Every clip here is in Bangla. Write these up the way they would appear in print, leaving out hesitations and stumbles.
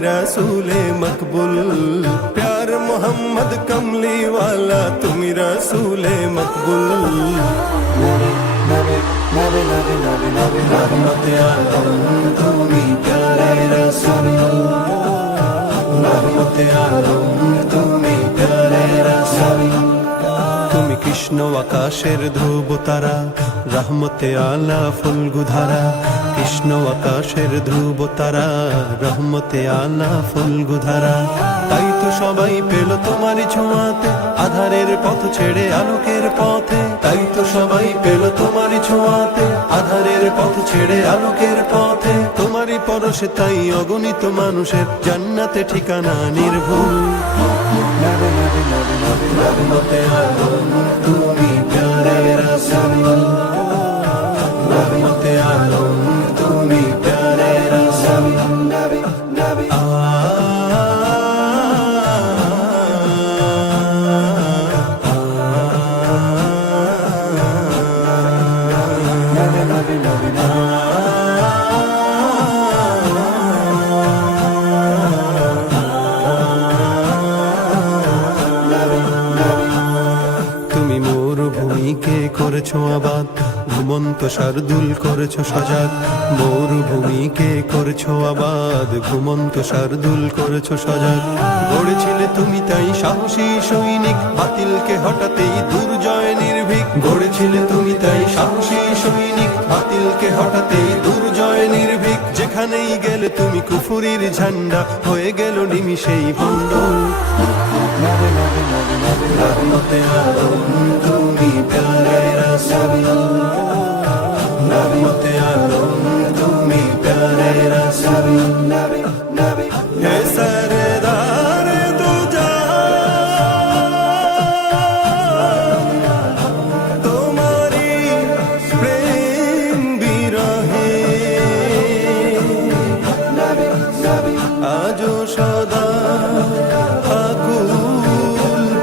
रसूले मकबूल, प्यार मोहम्मद कमली वाला तुमी रसूले मकबूल। नबी नबी नबी नबी नबी नबी रहमते आलम तुमी प्यारे रसूल, रहमते आलम तुमी प्यारे रसूल। তুমি কৃষ্ণ আকাশের ধ্রুব তারা, রহমতে আলা ফুলগুধারা। কৃষ্ণ আকাশের ধ্রুব তারা, রহমতে আলা ফুলগুধারা। তাই তো সবাই পেল তোমারই ছোঁয়াতে, আধারের পথ ছেড়ে আলোকের পথে। তাই তো সবাই পেল তোমারই ছোঁয়াতে, আধারের পথ ছেড়ে আলোকের পথে। তোমারই পরশে তাই অগণিত মানুষের জান্নাতে ঠিকানা নির্ভুল। নবী নবী নবী নবী রহমতে আলম তুমি প্যারে রাসূল, রহমতে আলম তুমি প্যারে রাসূল। নবী নবী নবী নবী নবী মরুভূমিকে করেছো আবাদ, ঘুমন্ত শার্দুল করেছো সজাগ। মরুভূমিকে করেছো আবাদ, ঘুমন্ত শার্দুল করেছো সজাগ। গড়েছিলে তুমি তাই সাহসী সৈনিক, বাতিলকে হঠাতেই দুর্জয় নির্ভীক। গড়েছিলে তুমি তাই সাহসী সৈনিক, বাতিলকে হঠাতেই দুর্জয় নির্ভীক। যেখানেই গেলে তুমি কুফুরির ঝান্ডা হয়ে গেল নিমিষেই ভণ্ড। নবী নবী নবী নবী রহমতে আলম তুমি প্যারে রাসূল, রহমতে আলম তুমি প্যারে রাসূল। নবী নবী হে সরদারে দো জাহান, তোমারি প্রেম বিরহে আজো সদা আকুল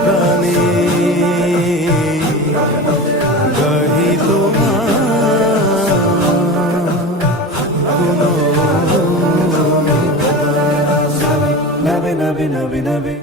প্রাণে গাহি তোমার গুণ। নবী নবী নবী নবী